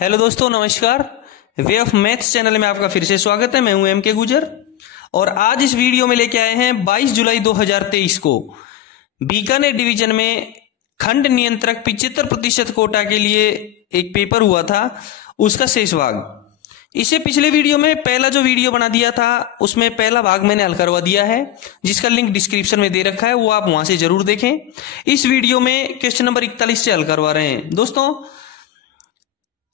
Hello दोस्तों, नमस्कार। Way of maths channel में आपका फिर से स्वागत है। मैं हूं एम के गुजर और आज इस वीडियो में लेके आए हैं 22 जुलाई 2023 को बीकानेर डिवीजन में खंड नियंत्रक 75% कोटा के लिए एक पेपर हुआ था, उसका शेष भाग। इससे पिछले वीडियो में पहला जो वीडियो बना दिया था उसमें पहला भाग मैंने हल करवा दिया है, जिसका लिंक डिस्क्रिप्शन में दे रखा है, वो आप वहां से जरूर देखें। इस वीडियो में क्वेश्चन नंबर 41 से हल करवा रहे हैं। दोस्तों,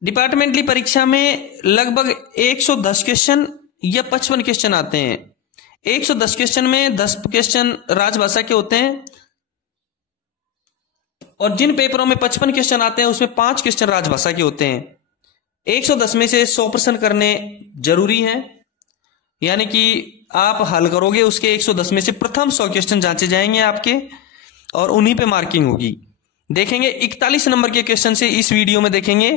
डिपार्टमेंटली परीक्षा में लगभग 110 क्वेश्चन या 55 क्वेश्चन आते हैं। 110 क्वेश्चन में 10 क्वेश्चन राजभाषा के होते हैं और जिन पेपरों में 55 क्वेश्चन आते हैं उसमें 5 क्वेश्चन राजभाषा के होते हैं। 110 में से 100% करने जरूरी है, यानी कि आप हल करोगे उसके 110 में से प्रथम 100 क्वेश्चन जांचे जाएंगे आपके और उन्हीं पे मार्किंग होगी। देखेंगे 41 नंबर के क्वेश्चन से इस वीडियो में देखेंगे।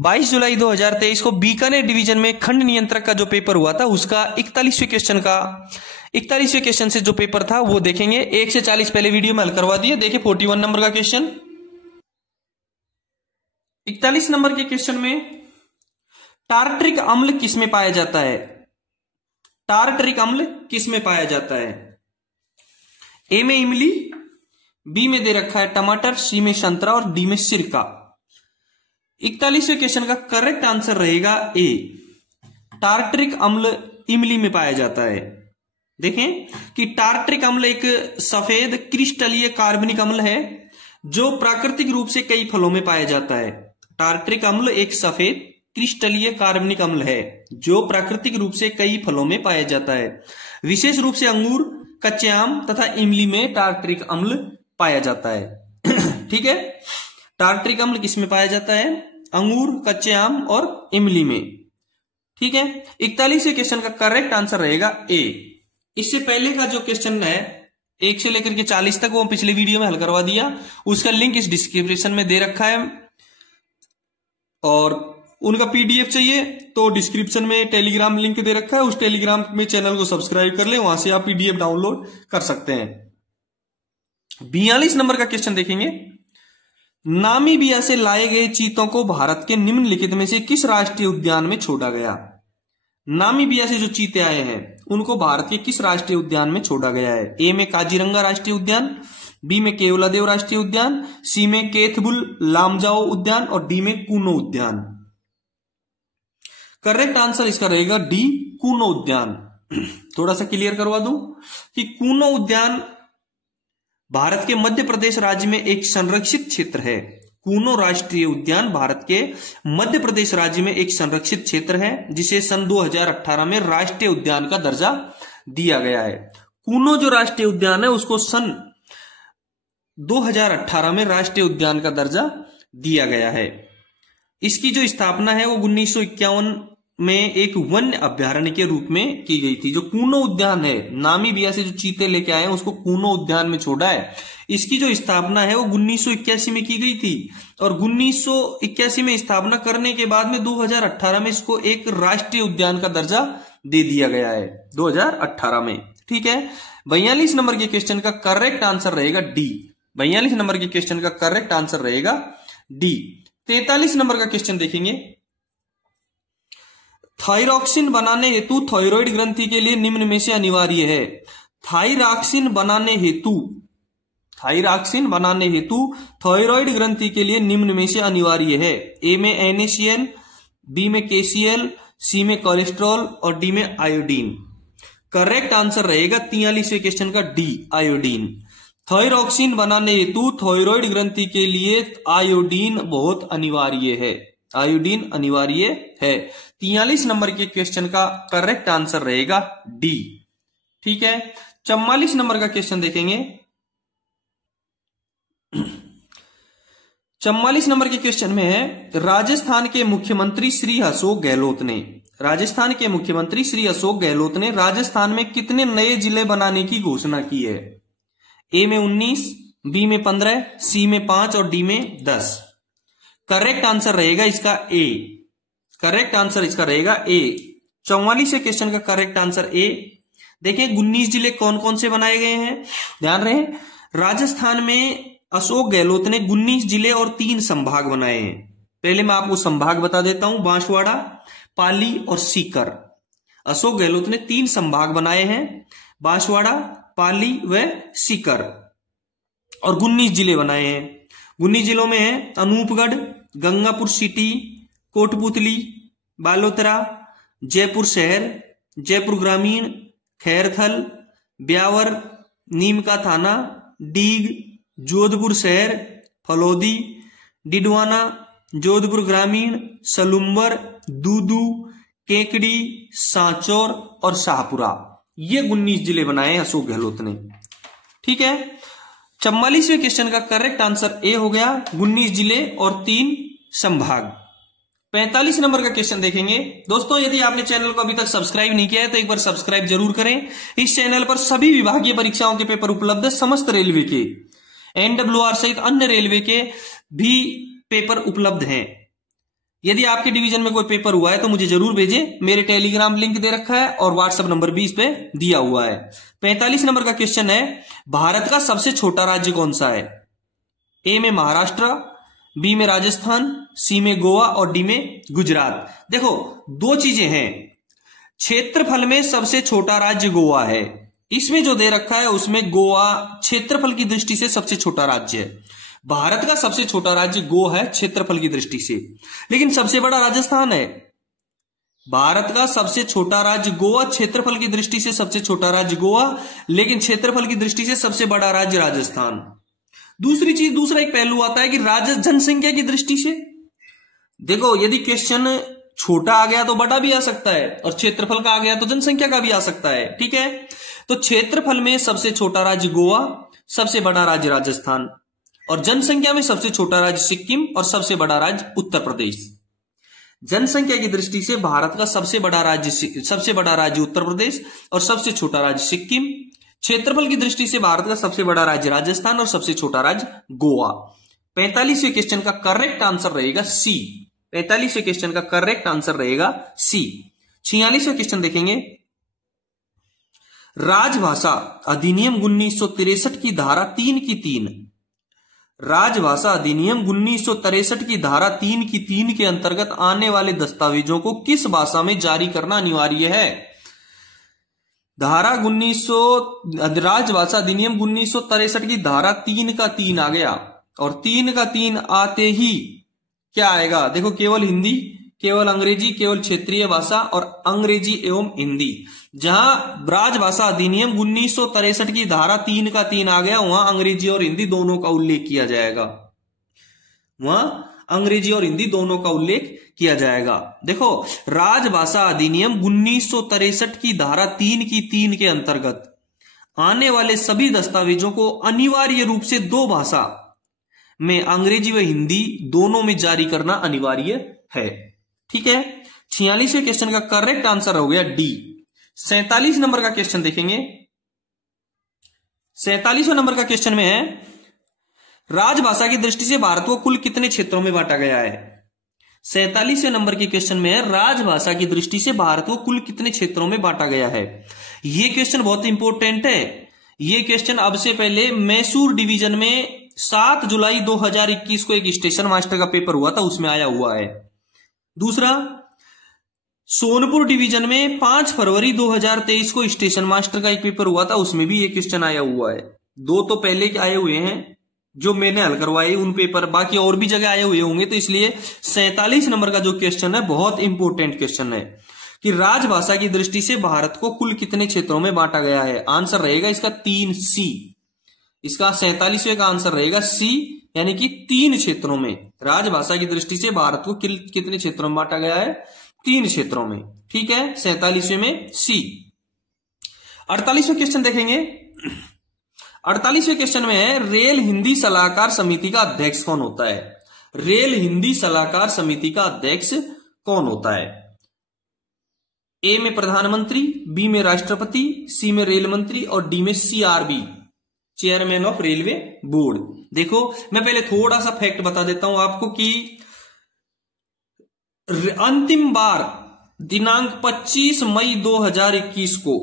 22 जुलाई 2023 को बीकानेर डिवीजन में खंड नियंत्रक का जो पेपर हुआ था उसका 41वें क्वेश्चन से जो पेपर था वो देखेंगे। 1 से 40 पहले वीडियो में हल करवा दिए। देखिए 41 नंबर का क्वेश्चन। 41 नंबर के क्वेश्चन में टार्ट्रिक अम्ल किस में पाया जाता है? टार्ट्रिक अम्ल किस में पाया जाता है? ए में इमली, बी में दे रखा है टमाटर, सी में संतरा और डी में सिरका। 41वें क्वेश्चन का करेक्ट आंसर रहेगा ए, टार्ट्रिक अम्ल इमली में पाया जाता है। देखें कि टार्ट्रिक अम्ल एक सफेद क्रिस्टलीय कार्बनिक अम्ल है जो प्राकृतिक रूप से कई फलों में पाया जाता है। टार्ट्रिक अम्ल एक सफेद क्रिस्टलीय कार्बनिक अम्ल है जो प्राकृतिक रूप से कई फलों में पाया जाता है। विशेष रूप से अंगूर, कच्चे आम तथा इमली में टार्ट्रिक अम्ल पाया जाता है। ठीक है, टार्ट्रिक अम्ल किस में पाया जाता है? अंगूर, कच्चे आम और इमली में। ठीक है, 41वें क्वेश्चन का करेक्ट आंसर रहेगा ए। इससे पहले का जो क्वेश्चन है 1 से लेकर के 40 तक वो पिछले वीडियो में हल करवा दिया, उसका लिंक इस डिस्क्रिप्शन में दे रखा है और उनका पीडीएफ चाहिए तो डिस्क्रिप्शन में टेलीग्राम लिंक दे रखा है, उस टेलीग्राम में चैनल को सब्सक्राइब कर ले, वहां से आप पीडीएफ डाउनलोड कर सकते हैं। 42 नंबर का क्वेश्चन देखेंगे। नामीबिया से लाए गए चीतों को भारत के निम्नलिखित में से किस राष्ट्रीय उद्यान में छोड़ा गया? नामीबिया से जो चीते आए हैं उनको भारत के किस राष्ट्रीय उद्यान में छोड़ा गया है? ए में काजीरंगा राष्ट्रीय उद्यान, बी में केवलादेव राष्ट्रीय उद्यान, सी में केथबुल लामजाओ उद्यान और डी में कूनो उद्यान। करेक्ट आंसर इसका रहेगा डी, कूनो उद्यान। थोड़ा सा क्लियर करवा दूं कि कूनो उद्यान भारत के मध्य प्रदेश राज्य में एक संरक्षित क्षेत्र है। कूनो राष्ट्रीय उद्यान भारत के मध्य प्रदेश राज्य में एक संरक्षित क्षेत्र है जिसे सन 2018 में राष्ट्रीय उद्यान का दर्जा दिया गया है। कूनो जो राष्ट्रीय उद्यान है उसको सन 2018 में राष्ट्रीय उद्यान का दर्जा दिया गया है। इसकी जो स्थापना है वो 1951 में एक वन्य अभ्यारण्य के रूप में की गई थी। जो कूनो उद्यान है, नामीबिया से जो चीते लेके आए हैं उसको कूनो उद्यान में छोड़ा है। इसकी जो स्थापना है वो 1981 में की गई थी और 1981 में स्थापना करने के बाद में 2018 में इसको एक राष्ट्रीय उद्यान का दर्जा दे दिया गया है 2018 में। ठीक है, 42 नंबर के क्वेश्चन का करेक्ट आंसर रहेगा डी। 42 नंबर के क्वेश्चन का करेक्ट आंसर रहेगा डी। 43 नंबर का क्वेश्चन देखेंगे। थायरॉक्सिन बनाने हेतु थायराइड ग्रंथि के लिए निम्न में से अनिवार्य है। थायरॉक्सिन बनाने हेतु थायराइड ग्रंथि के लिए निम्न में से अनिवार्य है। ए में NaCl, बी में KCl, सी में कोलेस्ट्रॉल और डी में आयोडीन। करेक्ट आंसर रहेगा 43वें क्वेश्चन का डी, आयोडीन। थायरॉक्सिन बनाने हेतु थायराइड ग्रंथि के लिए आयोडीन बहुत अनिवार्य है। आयोडीन अनिवार्य है। 43 नंबर के क्वेश्चन का करेक्ट आंसर रहेगा डी। ठीक है, 44 नंबर का क्वेश्चन देखेंगे। 44 नंबर के क्वेश्चन में है राजस्थान के मुख्यमंत्री श्री अशोक गहलोत ने राजस्थान में कितने नए जिले बनाने की घोषणा की है? ए में 19, बी में 15, सी में 5 और डी में 10। करेक्ट आंसर रहेगा इसका ए। करेक्ट आंसर इसका रहेगा ए। 44 क्वेश्चन का करेक्ट आंसर ए। देखिए 19 जिले कौन कौन से बनाए गए हैं, ध्यान रहे। राजस्थान में अशोक गहलोत ने 19 जिले और 3 संभाग बनाए हैं। पहले मैं आपको संभाग बता देता हूं, बांसवाड़ा, पाली और सीकर। अशोक गहलोत ने 3 संभाग बनाए हैं, बांसवाड़ा, पाली व सीकर, और 19 जिले बनाए हैं। 19 जिलों में है अनूपगढ़, गंगापुर सिटी, कोटपुतली, बालोतरा, जयपुर शहर, जयपुर ग्रामीण, खैरथल, ब्यावर, नीम का थाना, डीग, जोधपुर शहर, फलोदी, डिडवाना, जोधपुर ग्रामीण, सलुम्बर, दूदू, केकड़ी, सांचौर और शाहपुरा। ये 19 जिले बनाए हैं अशोक गहलोत ने। ठीक है, 44वें क्वेश्चन का करेक्ट आंसर ए हो गया, 19 जिले और 3 संभाग। 45 नंबर का क्वेश्चन देखेंगे। दोस्तों, यदि आपने चैनल को अभी तक सब्सक्राइब नहीं किया है तो एक बार सब्सक्राइब जरूर करें। इस चैनल पर सभी विभागीय परीक्षाओं के पेपर उपलब्ध है, समस्त रेलवे के, एनडब्ल्यूआर सहित अन्य रेलवे के भी पेपर उपलब्ध हैं। यदि आपके डिवीजन में कोई पेपर हुआ है तो मुझे जरूर भेजें, मेरे टेलीग्राम लिंक दे रखा है और व्हाट्सएप नंबर भी इस पे दिया हुआ है। 45 नंबर का क्वेश्चन है, भारत का सबसे छोटा राज्य कौन सा है? ए में महाराष्ट्र, बी में राजस्थान, सी में गोवा और डी में गुजरात। देखो, 2 चीजें हैं। क्षेत्रफल में सबसे छोटा राज्य गोवा है, इसमें जो दे रखा है उसमें गोवा क्षेत्रफल की दृष्टि से सबसे छोटा राज्य है। भारत का सबसे छोटा राज्य गोवा है क्षेत्रफल की दृष्टि से, लेकिन सबसे बड़ा राजस्थान है। भारत का सबसे छोटा राज्य गोवा, क्षेत्रफल की दृष्टि से सबसे छोटा राज्य गोवा, लेकिन क्षेत्रफल की दृष्टि से सबसे बड़ा राज्य राजस्थान। दूसरी चीज, दूसरा एक पहलू आता है कि राज्य जनसंख्या की दृष्टि से देखो, यदि क्वेश्चन छोटा आ गया तो बड़ा भी आ सकता है, और क्षेत्रफल का आ गया तो जनसंख्या का भी आ सकता है। ठीक है, तो क्षेत्रफल में सबसे छोटा राज्य गोवा, सबसे बड़ा राज्य राजस्थान, और जनसंख्या में सबसे छोटा राज्य सिक्किम और सबसे बड़ा राज्य उत्तर प्रदेश। जनसंख्या की दृष्टि से भारत का सबसे बड़ा राज्य उत्तर प्रदेश और सबसे छोटा राज्य सिक्किम। क्षेत्रफल की दृष्टि से भारत का सबसे बड़ा राज्य राजस्थान और सबसे छोटा राज्य गोवा। 45वें क्वेश्चन का करेक्ट आंसर रहेगा सी। 45वें क्वेश्चन का करेक्ट आंसर रहेगा सी। 46वें क्वेश्चन देखेंगे। राजभाषा अधिनियम 1963 की धारा 3 की 3, राजभाषा अधिनियम 1963 की धारा 3 की 3 के अंतर्गत आने वाले दस्तावेजों को किस भाषा में जारी करना अनिवार्य है? धारा 1900 राजभाषा अधिनियम 1963 की धारा 3 का 3 आ गया, और 3 का 3 आते ही क्या आएगा? देखो, केवल हिंदी, केवल अंग्रेजी, केवल क्षेत्रीय भाषा और अंग्रेजी एवं हिंदी। जहां राजभाषा अधिनियम 1963 की धारा 3 का 3 आ गया, वहां अंग्रेजी और हिंदी दोनों का उल्लेख किया जाएगा। वहां अंग्रेजी और हिंदी दोनों का उल्लेख किया जाएगा। देखो, राजभाषा अधिनियम 1963 की धारा 3 की 3 के अंतर्गत आने वाले सभी दस्तावेजों को अनिवार्य रूप से 2 भाषा में, अंग्रेजी व हिंदी दोनों में जारी करना अनिवार्य है। ठीक है, 46वें क्वेश्चन का करेक्ट आंसर हो गया डी। 47 नंबर का क्वेश्चन देखेंगे। 47वें नंबर का क्वेश्चन में है, राजभाषा की दृष्टि से भारत को कुल कितने क्षेत्रों में बांटा गया है? 47वें नंबर के क्वेश्चन में है, राजभाषा की दृष्टि से भारत को कुल कितने क्षेत्रों में बांटा गया है। यह क्वेश्चन बहुत इंपॉर्टेंट है। यह क्वेश्चन अब से पहले मैसूर डिवीजन में 7 जुलाई 2021 को एक स्टेशन मास्टर का पेपर हुआ था, उसमें आया हुआ है। दूसरा, सोनपुर डिवीजन में 5 फरवरी 2023 को स्टेशन मास्टर का एक पेपर हुआ था, उसमें भी एक क्वेश्चन आया हुआ है। 2 तो पहले के आए हुए हैं जो मैंने हल करवाए उन पेपर, बाकी और भी जगह आए हुए होंगे। तो इसलिए 47 नंबर का जो क्वेश्चन है बहुत इंपॉर्टेंट क्वेश्चन है कि राजभाषा की दृष्टि से भारत को कुल कितने क्षेत्रों में बांटा गया है। आंसर रहेगा इसका 3C। इसका 47वें का आंसर रहेगा सी, यानी कि 3 क्षेत्रों में। राजभाषा की दृष्टि से भारत को कितने क्षेत्रों में बांटा गया है? 3 क्षेत्रों में। ठीक है, 47वें में सी। 48वें क्वेश्चन देखेंगे। 48वें क्वेश्चन में है, रेल हिंदी सलाहकार समिति का अध्यक्ष कौन होता है? रेल हिंदी सलाहकार समिति का अध्यक्ष कौन होता है? ए में प्रधानमंत्री, बी में राष्ट्रपति, सी में रेल मंत्री और डी में CRB, chairman of railway board. देखो, मैं पहले थोड़ा सा फैक्ट बता देता हूं आपको कि अंतिम बार दिनांक 25 मई 2021 को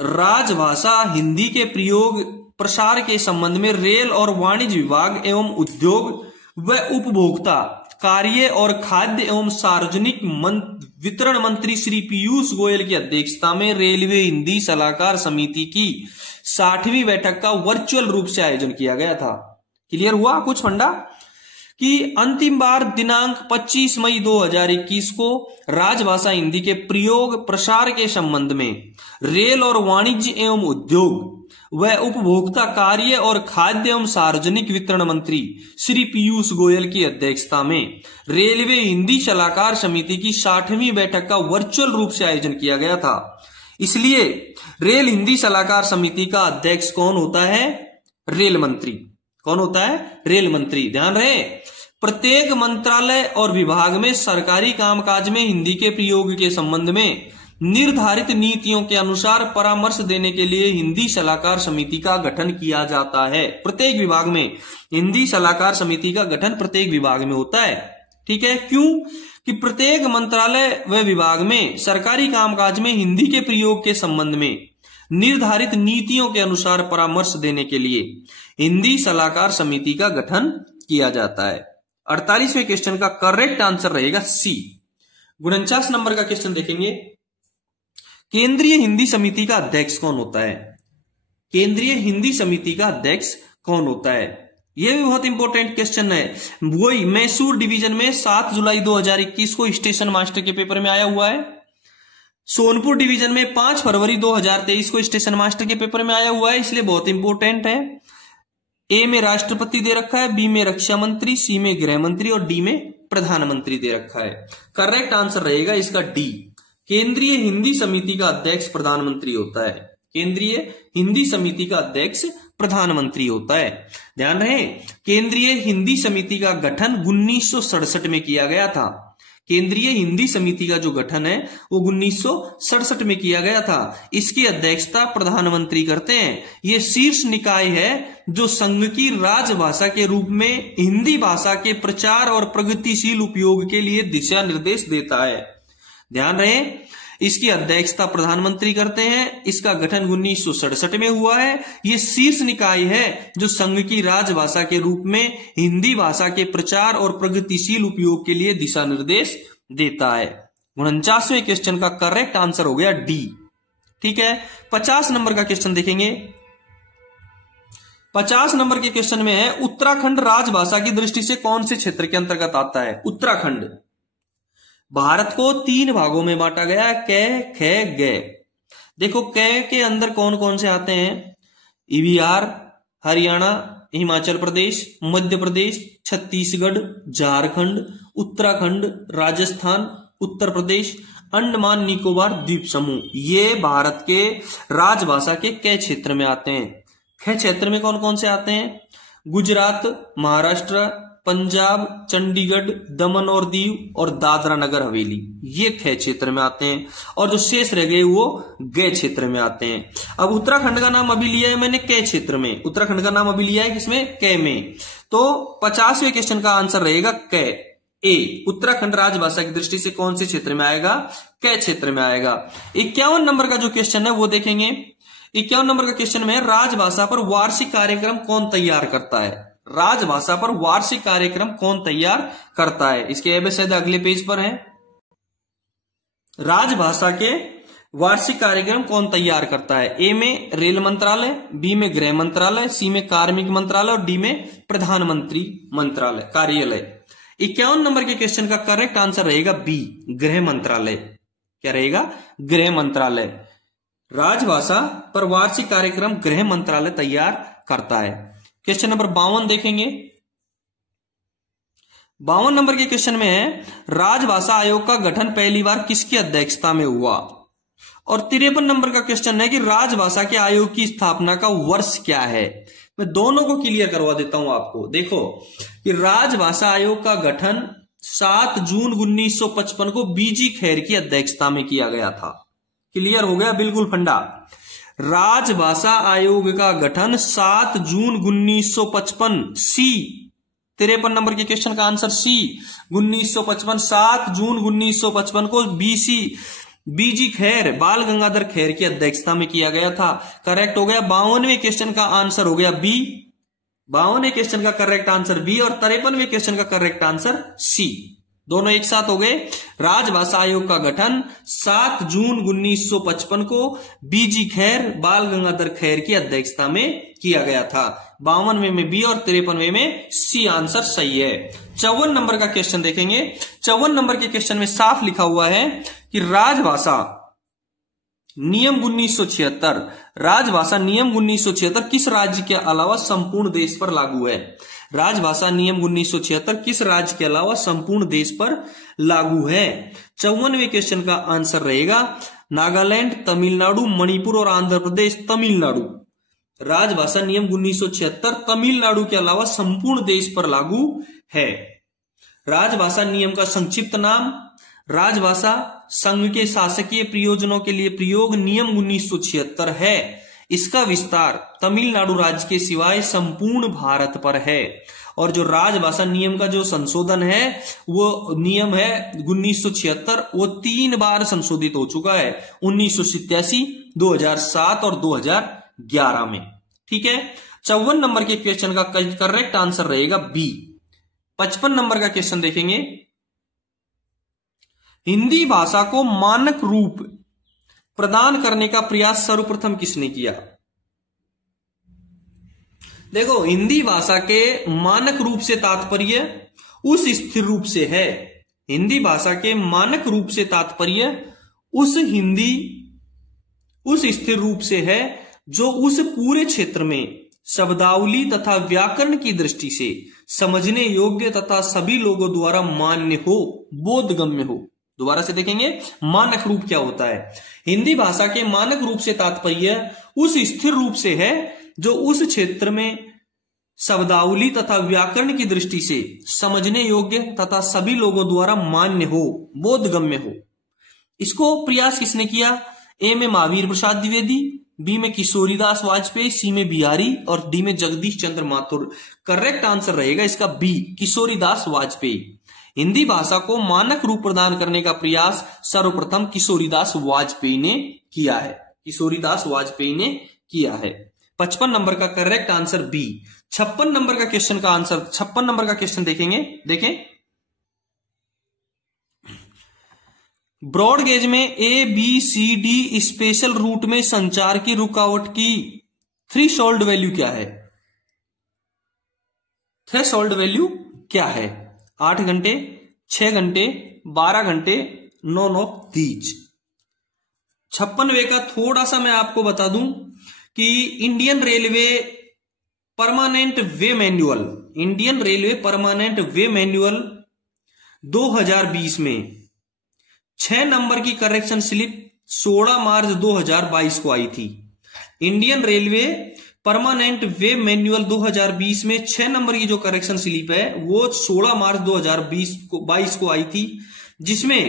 राजभाषा हिंदी के प्रयोग प्रसार के संबंध में रेल और वाणिज्य विभाग एवं उद्योग व उपभोक्ता कार्य और खाद्य एवं सार्वजनिक वितरण मंत्री श्री पीयूष गोयल की अध्यक्षता में रेलवे हिंदी सलाहकार समिति की 60वीं बैठक का वर्चुअल रूप से आयोजन किया गया था। क्लियर हुआ कुछ फंडा कि अंतिम बार दिनांक 25 मई 2021 को राजभाषा हिंदी के प्रयोग प्रसार के संबंध में रेल और वाणिज्य एवं उद्योग व उपभोक्ता कार्य और खाद्य एवं सार्वजनिक वितरण मंत्री श्री पीयूष गोयल की अध्यक्षता में रेलवे हिंदी सलाहकार समिति की 60वीं बैठक का वर्चुअल रूप से आयोजन किया गया था। इसलिए रेल हिंदी सलाहकार समिति का अध्यक्ष कौन होता है? रेल मंत्री। कौन होता है? रेल मंत्री। ध्यान रहे, प्रत्येक मंत्रालय और विभाग में सरकारी कामकाज में हिंदी के प्रयोग के संबंध में निर्धारित नीतियों के अनुसार परामर्श देने के लिए हिंदी सलाहकार समिति का गठन किया जाता है। प्रत्येक विभाग में हिंदी सलाहकार समिति का गठन प्रत्येक विभाग में होता है। ठीक है, क्यों? कि प्रत्येक मंत्रालय व विभाग में सरकारी कामकाज में हिंदी के प्रयोग के संबंध में निर्धारित नीतियों के अनुसार परामर्श देने के लिए हिंदी सलाहकार समिति का गठन किया जाता है। 48वें क्वेश्चन का करेक्ट आंसर रहेगा सी। 49 नंबर का क्वेश्चन देखेंगे, केंद्रीय हिंदी समिति का अध्यक्ष कौन होता है? केंद्रीय हिंदी समिति का अध्यक्ष कौन होता है? यह भी बहुत इंपॉर्टेंट क्वेश्चन है। वही मैसूर डिवीजन में 7 जुलाई 2021 को स्टेशन मास्टर के पेपर में आया हुआ है। सोनपुर डिवीजन में 5 फरवरी 2023 को स्टेशन मास्टर के पेपर में आया हुआ है, इसलिए बहुत इंपॉर्टेंट है। ए में राष्ट्रपति दे रखा है, बी में रक्षा मंत्री, सी में गृह मंत्री और डी में प्रधानमंत्री दे रखा है। करेक्ट आंसर रहेगा इसका डी। केंद्रीय हिंदी समिति का अध्यक्ष प्रधानमंत्री होता है। केंद्रीय हिंदी समिति का अध्यक्ष प्रधानमंत्री होता है। ध्यान रहे, केंद्रीय हिंदी समिति का गठन 1967 में किया गया था। केंद्रीय हिंदी समिति का जो गठन है वो 1967 में किया गया था। इसकी अध्यक्षता प्रधानमंत्री करते हैं। ये शीर्ष निकाय है जो संघ की राजभाषा के रूप में हिंदी भाषा के प्रचार और प्रगतिशील उपयोग के लिए दिशा निर्देश देता है। ध्यान रहे, इसकी अध्यक्षता प्रधानमंत्री करते हैं। इसका गठन 1967 में हुआ है। यह शीर्ष निकाय है जो संघ की राजभाषा के रूप में हिंदी भाषा के प्रचार और प्रगतिशील उपयोग के लिए दिशा निर्देश देता है। 49वें क्वेश्चन का करेक्ट आंसर हो गया डी। ठीक है, 50 नंबर का क्वेश्चन देखेंगे। 50 नंबर के क्वेश्चन में है, उत्तराखंड राजभाषा की दृष्टि से कौन से क्षेत्र के अंतर्गत आता है? उत्तराखंड भारत को 3 भागों में बांटा गया है, कै, खे, गे। देखो कै के अंदर कौन कौन से आते हैं? बिहार, हरियाणा, हिमाचल प्रदेश, मध्य प्रदेश, छत्तीसगढ़, झारखंड, उत्तराखंड, राजस्थान, उत्तर प्रदेश, अंडमान निकोबार द्वीप समूह। ये भारत के राजभाषा के कै क्षेत्र में आते हैं। खे क्षेत्र में कौन कौन से आते हैं? गुजरात, महाराष्ट्र, पंजाब, चंडीगढ़, दमन और दीव और दादरा नगर हवेली, ये खे क्षेत्र में आते हैं। और जो शेष रह गए वो गे क्षेत्र में आते हैं। अब उत्तराखंड का नाम अभी लिया है मैंने कै क्षेत्र में, उत्तराखंड का नाम अभी लिया है किसमें? कै में। तो 50वें क्वेश्चन का आंसर रहेगा कै, ए। उत्तराखंड राजभाषा की दृष्टि से कौन से क्षेत्र में आएगा? कै क्षेत्र में आएगा। 51 नंबर का जो क्वेश्चन है वो देखेंगे। 51 नंबर का क्वेश्चन में राजभाषा पर वार्षिक कार्यक्रम कौन तैयार करता है? राजभाषा पर वार्षिक कार्यक्रम कौन तैयार करता है? इसके एबीसीडी अगले पेज पर है। राजभाषा के वार्षिक कार्यक्रम कौन तैयार करता है? ए में रेल मंत्रालय, बी में गृह मंत्रालय, सी में कार्मिक मंत्रालय और डी में प्रधानमंत्री मंत्रालय कार्यालय। 51 नंबर के क्वेश्चन का करेक्ट आंसर रहेगा बी, गृह मंत्रालय। क्या रहेगा? गृह मंत्रालय। राजभाषा पर वार्षिक कार्यक्रम गृह मंत्रालय तैयार करता है। क्वेश्चन नंबर 52 देखेंगे। 52 नंबर के क्वेश्चन में है, राजभाषा आयोग का गठन पहली बार किसकी अध्यक्षता में हुआ? और 53 नंबर का क्वेश्चन है कि राजभाषा के आयोग की स्थापना का वर्ष क्या है? मैं दोनों को क्लियर करवा देता हूं आपको। देखो कि राजभाषा आयोग का गठन 7 जून 1955 को बीजी खैर की अध्यक्षता में किया गया था। क्लियर हो गया? बिल्कुल फंडा। राजभाषा आयोग का गठन 7 जून 1955, सी। 53 नंबर के क्वेश्चन का आंसर सी, 1955, 7 जून 1955 को बीजी खैर, बाल गंगाधर खैर की अध्यक्षता में किया गया था। करेक्ट हो गया। 52वें क्वेश्चन का आंसर हो गया बी, 52वें क्वेश्चन का करेक्ट आंसर बी और 53वें क्वेश्चन का करेक्ट आंसर सी, दोनों एक साथ हो गए। राजभाषा आयोग का गठन 7 जून 1955 को बीजी खैर, बाल गंगाधर खैर की अध्यक्षता में किया गया था। 52वें में बी और 53वें में सी आंसर सही है। 54 नंबर का क्वेश्चन देखेंगे। 54 नंबर के क्वेश्चन में साफ लिखा हुआ है कि राजभाषा नियम 1976, राजभाषा नियम 1976 किस राज्य के अलावा संपूर्ण देश पर लागू है? राजभाषा नियम 1976 किस राज्य के अलावा संपूर्ण देश पर लागू है? 54वें क्वेश्चन का आंसर रहेगा नागालैंड, तमिलनाडु, मणिपुर और आंध्र प्रदेश। तमिलनाडु। राजभाषा नियम 1976 तमिलनाडु के अलावा संपूर्ण देश पर लागू है। राजभाषा नियम का संक्षिप्त नाम राजभाषा संघ के शासकीय प्रयोजनों के लिए प्रयोग नियम 1976 है। इसका विस्तार तमिलनाडु राज्य के सिवाय संपूर्ण भारत पर है। और जो राजभाषा नियम का जो संशोधन है वो नियम है 1976, वो 3 बार संशोधित हो चुका है, 1987, 2007 और 2011 में। ठीक है। 54 नंबर के क्वेश्चन का करेक्ट आंसर रहेगा बी। 55 नंबर का क्वेश्चन देखेंगे। हिंदी भाषा को मानक रूप प्रदान करने का प्रयास सर्वप्रथम किसने किया? देखो, हिंदी भाषा के मानक रूप से तात्पर्य उस स्थिर रूप से है। हिंदी भाषा के मानक रूप से तात्पर्य उस स्थिर रूप से है जो उस पूरे क्षेत्र में शब्दावली तथा व्याकरण की दृष्टि से समझने योग्य तथा सभी लोगों द्वारा मान्य हो, बोधगम्य हो। दोबारा से देखेंगे मानक रूप क्या होता है। हिंदी भाषा के मानक रूप से तात्पर्य उस स्थिर रूप से है जो उस क्षेत्र में शब्दावली तथा व्याकरण की दृष्टि से समझने योग्य तथा सभी लोगों द्वारा मान्य हो, बोधगम्य हो। इसको प्रयास किसने किया? ए में महावीर प्रसाद द्विवेदी, बी में किशोरीदास वाजपेयी, सी में बिहारी और डी में जगदीश चंद्र माथुर। करेक्ट आंसर रहेगा इसका बी, किशोरीदास वाजपेयी। हिंदी भाषा को मानक रूप प्रदान करने का प्रयास सर्वप्रथम किशोरीदास वाजपेयी ने किया है। किशोरीदास वाजपेयी ने किया है। 55 नंबर का करेक्ट आंसर बी। 56 नंबर का क्वेश्चन का आंसर, 56 नंबर का क्वेश्चन देखेंगे। देखें, ब्रॉड गेज में a b c d special route में संचार की रुकावट की थ्रेशोल्ड वैल्यू क्या है? थ्रेशोल्ड वैल्यू क्या है? 8 घंटे, 6 घंटे, 12 घंटे, 9 30। 56वें का थोड़ा सा मैं आपको बता दूं कि इंडियन रेलवे परमानेंट वे मैनुअल, इंडियन रेलवे परमानेंट वे मैनुअल 2020 में 6 नंबर की करेक्शन स्लिप 16 मार्च 2022 को आई थी। इंडियन रेलवे परमानेंट वे मैनुअल 2020 में 6 नंबर की जो करेक्शन स्लिप है वो 16 मार्च 2022 को आई थी, जिसमें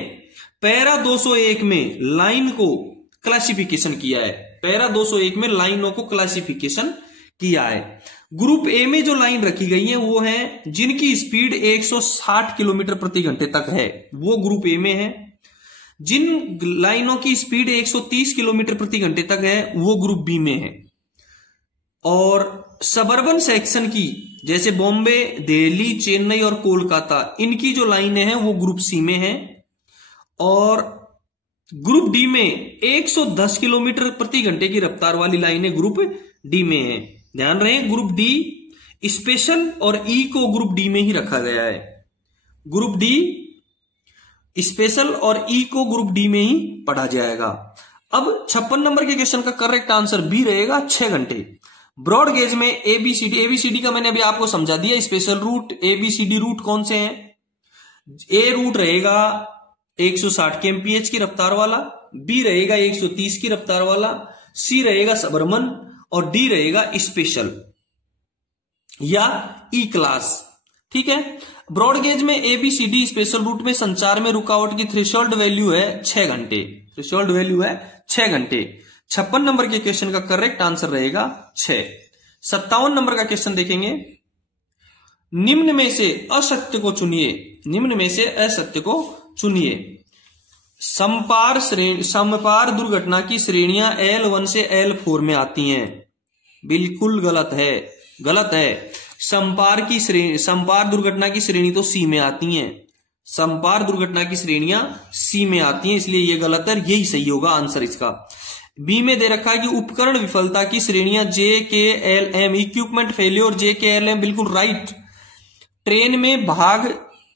पैरा 201 में लाइन को क्लासिफिकेशन किया है। पैरा 201 में लाइनों को क्लासिफिकेशन किया है। ग्रुप ए में जो लाइन रखी गई है वो है जिनकी स्पीड 160 किलोमीटर प्रति घंटे तक है, वो ग्रुप ए में है। जिन लाइनों की स्पीड 130 किलोमीटर प्रति घंटे तक है वो ग्रुप बी में है। और सबर्बन सेक्शन की जैसे बॉम्बे, दिल्ली, चेन्नई और कोलकाता, इनकी जो लाइनें हैं वो ग्रुप सी में है। और ग्रुप डी में 110 किलोमीटर प्रति घंटे की रफ्तार वाली लाइनें ग्रुप डी में है। ध्यान रहे, ग्रुप डी स्पेशल और ई को ग्रुप डी में ही रखा गया है। ग्रुप डी स्पेशल और ई को ग्रुप डी में ही पढ़ा जाएगा। अब 56 नंबर के क्वेश्चन का करेक्ट आंसर बी रहेगा, 6 घंटे। ब्रॉड गेज में एबीसीडी का मैंने अभी आपको समझा दिया। स्पेशल रूट, एबीसीडी रूट कौन से हैं? ए रूट रहेगा 160 kmph की रफ्तार वाला, बी रहेगा 130 की रफ्तार वाला, सी रहेगा सबर्मन और डी रहेगा स्पेशल या ई क्लास। ठीक है। ब्रॉड गेज में एबीसीडी स्पेशल रूट में संचार में रुकावट की थ्रेशोल्ड वैल्यू है 6 घंटे। थ्रेशोल्ड वैल्यू है 6 घंटे। 56 नंबर के क्वेश्चन का करेक्ट आंसर रहेगा 6। 57 नंबर का क्वेश्चन देखेंगे। निम्न में से असत्य को चुनिए, निम्न में से असत्य को चुनिए। समपार दुर्घटना की श्रेणियां L1 से L4 में आती हैं। बिल्कुल गलत है, गलत है। समपार दुर्घटना की श्रेणी तो सी में आती है, समपार दुर्घटना की श्रेणियां सी में आती हैं, इसलिए ये गलत है, यही सही होगा आंसर इसका। बी में दे रखा है कि उपकरण विफलता की श्रेणियां JKLM, इक्विपमेंट फेल्योर JKLM, बिल्कुल राइट। ट्रेन में भाग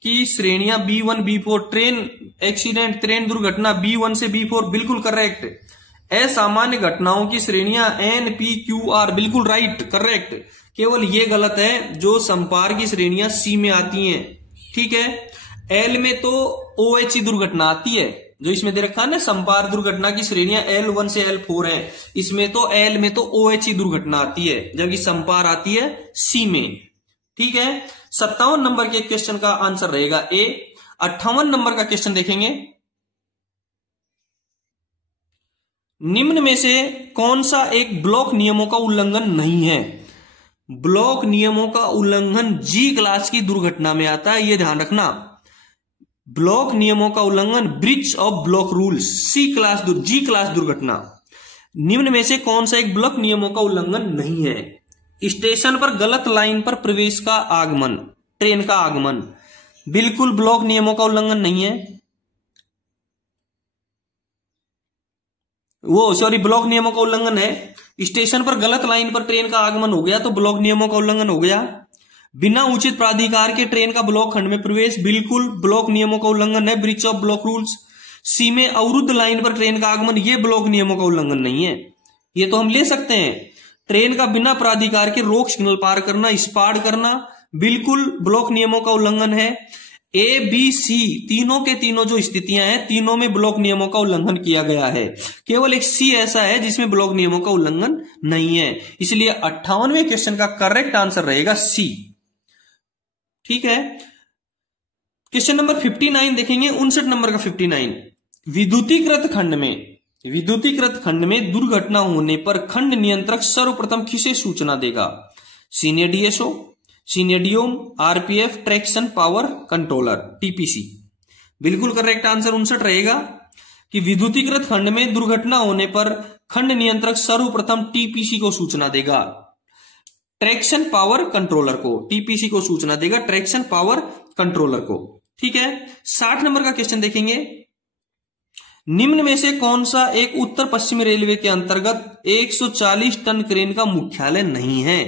की श्रेणियां B1 B4, train accident, train दुर्घटना B1 से B4, बिल्कुल करेक्ट। असामान्य घटनाओं की श्रेणियां NPQR, बिल्कुल राइट करेक्ट। केवल ये गलत है, जो समपार की श्रेणियां सी में आती हैं, ठीक है। एल में तो OHE दुर्घटना आती है, जो इसमें दे रखा है ना, समपार दुर्घटना की श्रेणियां L1 से L4 है, इसमें तो एल में तो OHE दुर्घटना आती है, जबकि समपार आती है सी में, ठीक है। 57 नंबर के क्वेश्चन का आंसर रहेगा ए। 58 नंबर का क्वेश्चन देखेंगे, निम्न में से कौन सा एक ब्लॉक नियमों का उल्लंघन नहीं है? ब्लॉक नियमों का उल्लंघन जी क्लास की दुर्घटना में आता है, यह ध्यान रखना। ब्लॉक नियमों का उल्लंघन breach of block rules G class दुर्घटना। निम्न में से कौन सा एक ब्लॉक नियमों का उल्लंघन नहीं है? स्टेशन पर गलत लाइन पर प्रवेश का आगमन, ट्रेन का आगमन, बिल्कुल ब्लॉक नियमों का उल्लंघन नहीं है। ब्लॉक नियमों का उल्लंघन है। स्टेशन पर गलत लाइन पर ट्रेन का आगमन हो गया तो ब्लॉक नियमों का उल्लंघन हो गया। बिना उचित प्राधिकार के ट्रेन का ब्लॉक खंड में प्रवेश, बिल्कुल ब्लॉक नियमों का उल्लंघन है, ब्रीच ऑफ ब्लॉक रूल्स। सी में अवरुद्ध लाइन पर ट्रेन का आगमन, ये ब्लॉक नियमों का उल्लंघन नहीं है, ये तो हम ले सकते हैं। ट्रेन का बिना प्राधिकार के रोक सिग्नल पार करना, स्पाड करना, बिल्कुल ब्लॉक नियमों का उल्लंघन है। ए बी सी तीनों के तीनों जो स्थितियां हैं, तीनों में ब्लॉक नियमों का उल्लंघन किया गया है। केवल एक सी ऐसा है जिसमें ब्लॉक नियमों का उल्लंघन नहीं है, इसलिए 58वें क्वेश्चन का करेक्ट आंसर रहेगा सी, ठीक है। क्वेश्चन नंबर 59 देखेंगे, 59 नंबर का 59। विद्युतीकृत खंड में दुर्घटना होने पर खंड नियंत्रक सर्वप्रथम किसे सूचना देगा? Senior DSO, senior DOM, RPF, traction power controller, TPC। बिल्कुल करेक्ट आंसर 59 रहेगा कि विद्युतीकृत खंड में दुर्घटना होने पर खंड नियंत्रक सर्वप्रथम TPC को सूचना देगा, ट्रैक्शन पावर कंट्रोलर को, TPC को सूचना देगा, ट्रैक्शन पावर कंट्रोलर को, ठीक है। 60 नंबर का क्वेश्चन देखेंगे, निम्न में से कौन सा एक उत्तर पश्चिमी रेलवे के अंतर्गत 140 टन क्रेन का मुख्यालय नहीं है?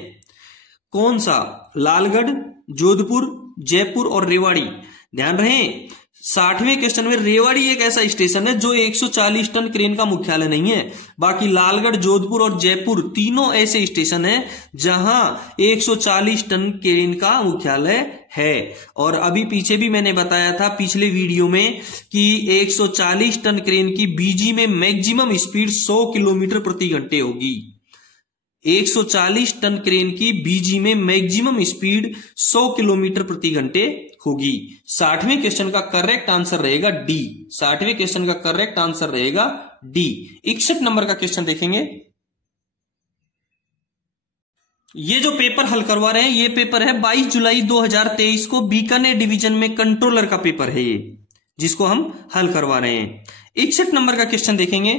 कौन सा? लालगढ़, जोधपुर, जयपुर और रेवाड़ी। ध्यान रहे 60वें क्वेश्चन में रेवाड़ी एक ऐसा स्टेशन है जो 140 टन क्रेन का मुख्यालय नहीं है, बाकी लालगढ़, जोधपुर और जयपुर तीनों ऐसे स्टेशन हैं जहां 140 टन क्रेन का मुख्यालय है। और अभी पीछे भी मैंने बताया था पिछले वीडियो में कि 140 टन क्रेन की बीजी में मैक्सिमम स्पीड 100 किलोमीटर प्रति घंटे होगी। 140 टन क्रेन की बीजी में मैक्सिमम स्पीड 100 किलोमीटर प्रति घंटे होगी। 60वें क्वेश्चन का करेक्ट आंसर रहेगा डी। 60वें क्वेश्चन का करेक्ट आंसर रहेगा डी। 61 नंबर का क्वेश्चन देखेंगे, ये जो पेपर हल करवा रहे हैं ये पेपर है 22 जुलाई 2023 को बीकानेर डिवीजन में कंट्रोलर का पेपर है ये, जिसको हम हल करवा रहे हैं। 61 नंबर का क्वेश्चन देखेंगे,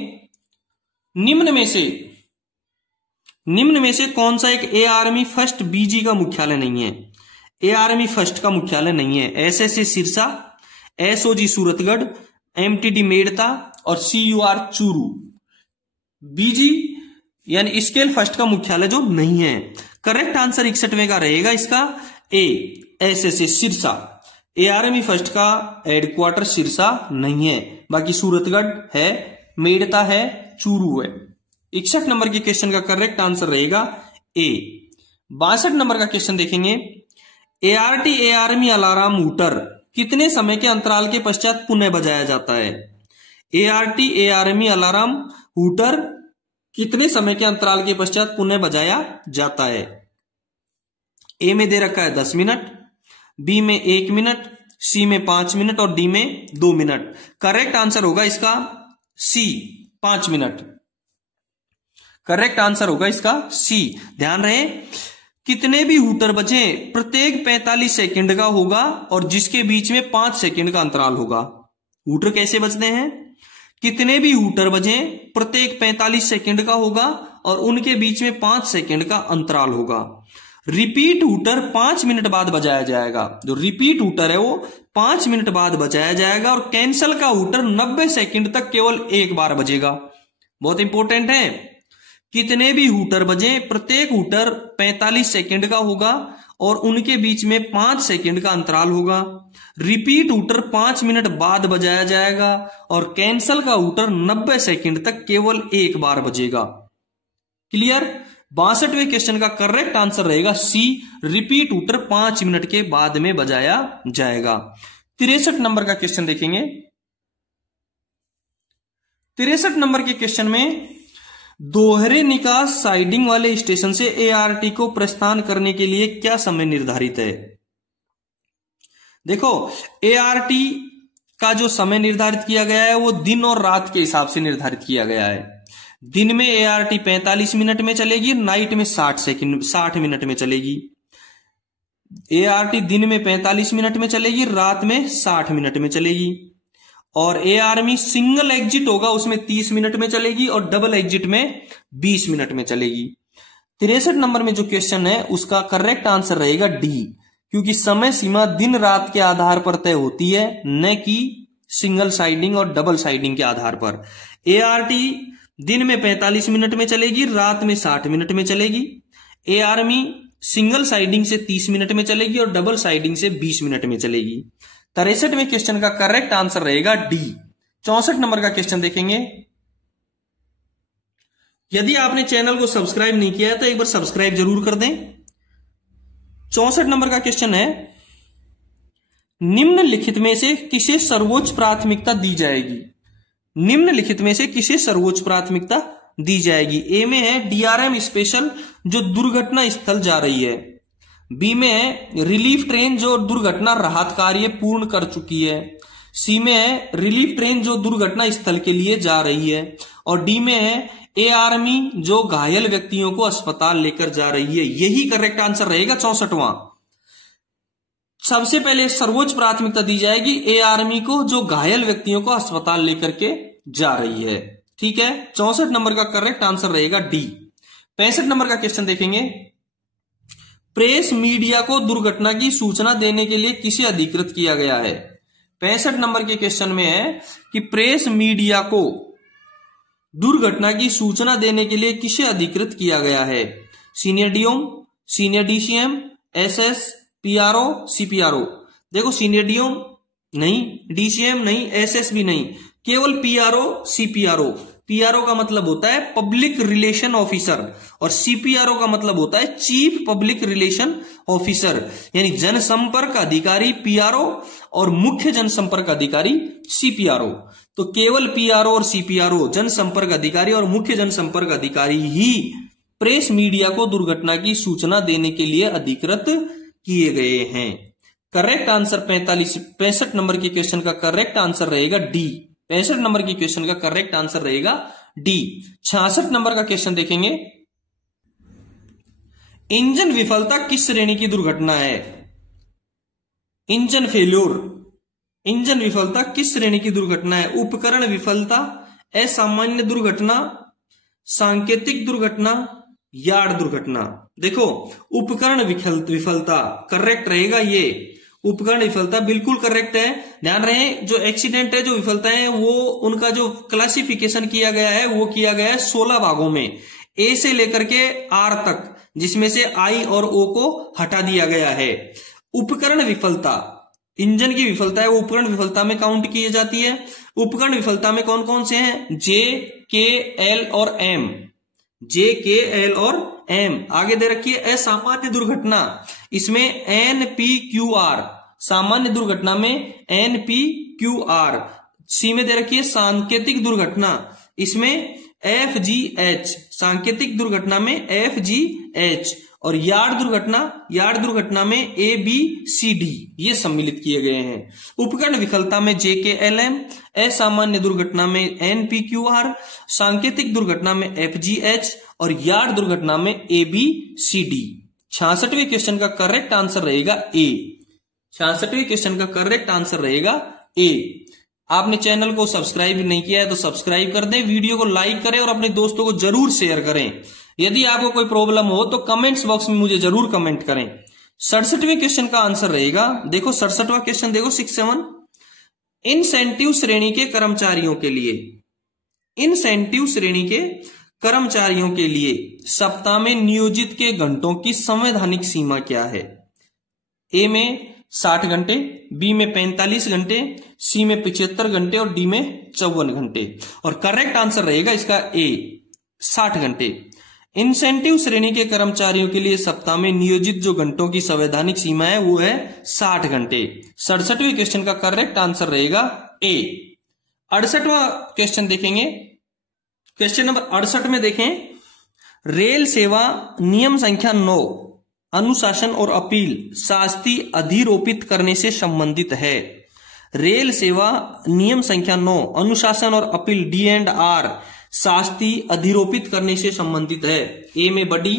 निम्न में से कौन सा एक ARME फर्स्ट BG का मुख्यालय नहीं है? ARME फर्स्ट का मुख्यालय नहीं है। SSA Sirsa, SOG Suratgarh, MTD Merta और CUR चूरू। BG यानी स्केल फर्स्ट का मुख्यालय जो नहीं है। करेक्ट आंसर 61वें का रहेगा इसका ए, SSA सिरसा। ARME फर्स्ट का हेडक्वार्टर सिरसा नहीं है, बाकी सूरतगढ़ है, मेड़ता है, चूरू है। 61 नंबर के क्वेश्चन का करेक्ट आंसर रहेगा ए। 62 नंबर का क्वेश्चन देखेंगे, ART ARME अलार्म हूटर कितने समय के अंतराल के पश्चात पुनः बजाया जाता है? ART ARME अलार्म हूटर कितने समय के अंतराल के पश्चात पुनः बजाया जाता है? ए में दे रखा है 10 मिनट, बी में 1 मिनट, सी में 5 मिनट और डी में 2 मिनट। करेक्ट आंसर होगा इसका सी, 5 मिनट। करेक्ट आंसर होगा इसका सी। ध्यान रहे कितने भी हूटर बजे प्रत्येक 45 सेकंड का होगा और जिसके बीच में 5 सेकंड का अंतराल होगा। हूटर कैसे बजते हैं? कितने भी हूटर बजे प्रत्येक 45 सेकंड का होगा और उनके बीच में 5 सेकंड का अंतराल होगा। रिपीट हूटर 5 मिनट बाद बजाया जाएगा। जो रिपीट हूटर है वो 5 मिनट बाद बजाया जाएगा और कैंसल का हूटर 90 सेकंड तक केवल एक बार बजेगा। बहुत इंपॉर्टेंट है। कितने भी हूटर बजे, प्रत्येक हूटर 45 सेकंड का होगा और उनके बीच में 5 सेकंड का अंतराल होगा। रिपीट हूटर 5 मिनट बाद बजाया जाएगा और कैंसल का हूटर 90 सेकंड तक केवल एक बार बजेगा। क्लियर? 62वें क्वेश्चन का करेक्ट आंसर रहेगा सी, रिपीट हूटर 5 मिनट के बाद में बजाया जाएगा। 63 नंबर का क्वेश्चन देखेंगे। 63 नंबर के क्वेश्चन में दोहरे निकास साइडिंग वाले स्टेशन से एआरटी को प्रस्थान करने के लिए क्या समय निर्धारित है? देखो, एआरटी का जो समय निर्धारित किया गया है वो दिन और रात के हिसाब से निर्धारित किया गया है। दिन में एआरटी 45 मिनट में चलेगी, नाइट में 60 मिनट में चलेगी। एआरटी दिन में 45 मिनट में चलेगी, रात में 60 मिनट में चलेगी। और एआरमी सिंगल एग्जिट होगा उसमें 30 मिनट में चलेगी और डबल एग्जिट में 20 मिनट में चलेगी। 63 नंबर में जो क्वेश्चन है उसका करेक्ट आंसर रहेगा डी, क्योंकि समय सीमा दिन रात के आधार पर तय होती है, न कि सिंगल साइडिंग और डबल साइडिंग के आधार पर। एआरटी दिन में 45 मिनट में चलेगी, रात में 60 मिनट में चलेगी। एआरमी सिंगल साइडिंग से 30 मिनट में चलेगी और डबल साइडिंग से 20 मिनट में चलेगी। 63वें क्वेश्चन का करेक्ट आंसर रहेगा डी। 64 नंबर का क्वेश्चन देखेंगे। यदि आपने चैनल को सब्सक्राइब नहीं किया है तो एक बार सब्सक्राइब जरूर कर दें। 64 नंबर का क्वेश्चन है, निम्नलिखित में से किसे सर्वोच्च प्राथमिकता दी जाएगी? निम्नलिखित में से किसे सर्वोच्च प्राथमिकता दी जाएगी? ए में है डीआरएम स्पेशल जो दुर्घटना स्थल जा रही है। बी में है रिलीफ ट्रेन जो दुर्घटना राहत कार्य पूर्ण कर चुकी है। सी में है रिलीफ ट्रेन जो दुर्घटना स्थल के लिए जा रही है। और डी में है एआरमी जो घायल व्यक्तियों को अस्पताल लेकर जा रही है। यही करेक्ट आंसर रहेगा 64वां। सबसे पहले सर्वोच्च प्राथमिकता दी जाएगी एआरमी को जो घायल व्यक्तियों को अस्पताल लेकर के जा रही है। ठीक है, 64 नंबर का करेक्ट आंसर रहेगा डी। 65 नंबर का क्वेश्चन देखेंगे। प्रेस मीडिया को दुर्घटना की सूचना देने के लिए किसे अधिकृत किया गया है? 65 नंबर के क्वेश्चन में है कि प्रेस मीडिया को दुर्घटना की सूचना देने के लिए किसे अधिकृत किया गया है? Senior DOM, senior DCM, SS, PRO, CPRO. देखो, सीनियर डीओम नहीं, डीसीएम नहीं, एसएस भी नहीं, केवल पीआरओ, सीपीआरओ। पीआरओ का मतलब होता है पब्लिक रिलेशन ऑफिसर और सीपीआरओ का मतलब होता है चीफ पब्लिक रिलेशन ऑफिसर, यानी जनसंपर्क अधिकारी पीआरओ और मुख्य जनसंपर्क अधिकारी सीपीआरओ। तो केवल पीआरओ और सीपीआरओ, जनसंपर्क अधिकारी और मुख्य जनसंपर्क अधिकारी ही प्रेस मीडिया को दुर्घटना की सूचना देने के लिए अधिकृत किए गए हैं। करेक्ट आंसर 65 नंबर के क्वेश्चन का करेक्ट आंसर रहेगा डी। 65 नंबर की क्वेश्चन का करेक्ट आंसर रहेगा डी। 66 नंबर का क्वेश्चन देखेंगे। इंजन विफलता किस श्रेणी की दुर्घटना है? इंजन फेल्योर, इंजन विफलता किस श्रेणी की दुर्घटना है? उपकरण विफलता, असामान्य दुर्घटना, सांकेतिक दुर्घटना, यार्ड दुर्घटना। देखो, उपकरण विफलता करेक्ट रहेगा ये। उपकरण विफलता बिल्कुल करेक्ट है। ध्यान रहे, जो एक्सीडेंट है, जो विफलता है, वो उनका जो क्लासिफिकेशन किया गया है वो किया गया है 16 भागों में, ए से लेकर के आर तक, जिसमें से आई और ओ को हटा दिया गया है। उपकरण विफलता, इंजन की विफलता है वो उपकरण विफलता में काउंट की जाती है। उपकरण विफलता में कौन कौन से हैं? जे, के, एल और एम। जे, के, एल और एम। आगे दे रखिए असामान्य दुर्घटना, इसमें NPQR, सामान्य दुर्घटना में NPQR। सी में दे रखिए सांकेतिक दुर्घटना, इसमें FGH, सांकेतिक दुर्घटना में FGH। और यार्ड दुर्घटना में ABCD, ये सम्मिलित किए गए हैं। उपकरण विफलता में JKLM, असामान्य दुर्घटना में NPQR, सांकेतिक दुर्घटना में FGH और यार्ड दुर्घटना में ABCD। 66वें क्वेश्चन का करेक्ट आंसर रहेगा ए। 66वें क्वेश्चन का करेक्ट आंसर रहेगा ए। आपने चैनल को सब्सक्राइब नहीं किया है तो सब्सक्राइब कर दें, वीडियो को लाइक करें और अपने दोस्तों को जरूर शेयर करें। यदि आपको कोई प्रॉब्लम हो तो कमेंट्स बॉक्स में मुझे जरूर कमेंट करें। 67वें क्वेश्चन का आंसर रहेगा, देखो 67वां क्वेश्चन देखो 67, इंसेंटिव श्रेणी के कर्मचारियों के लिए, इंसेंटिव श्रेणी के कर्मचारियों के लिए सप्ताह में नियोजित के घंटों की संवैधानिक सीमा क्या है? ए में 60 घंटे, बी में 45 घंटे, सी में 75 घंटे और डी में 54 घंटे। और करेक्ट आंसर रहेगा इसका ए 60 घंटे। इंसेंटिव श्रेणी के कर्मचारियों के लिए सप्ताह में नियोजित जो घंटों की संवैधानिक सीमा है वो है 60 घंटे। 67वें क्वेश्चन का करेक्ट आंसर रहेगा ए। 68वां क्वेश्चन देखेंगे, क्वेश्चन नंबर 68 में देखें, रेल सेवा नियम संख्या 9 अनुशासन और अपील शास्ति अधिरोपित करने से संबंधित है। रेल सेवा नियम संख्या 9 अनुशासन और अपील D&R शास्ति अधिरोपित करने से संबंधित है। ए में बड़ी,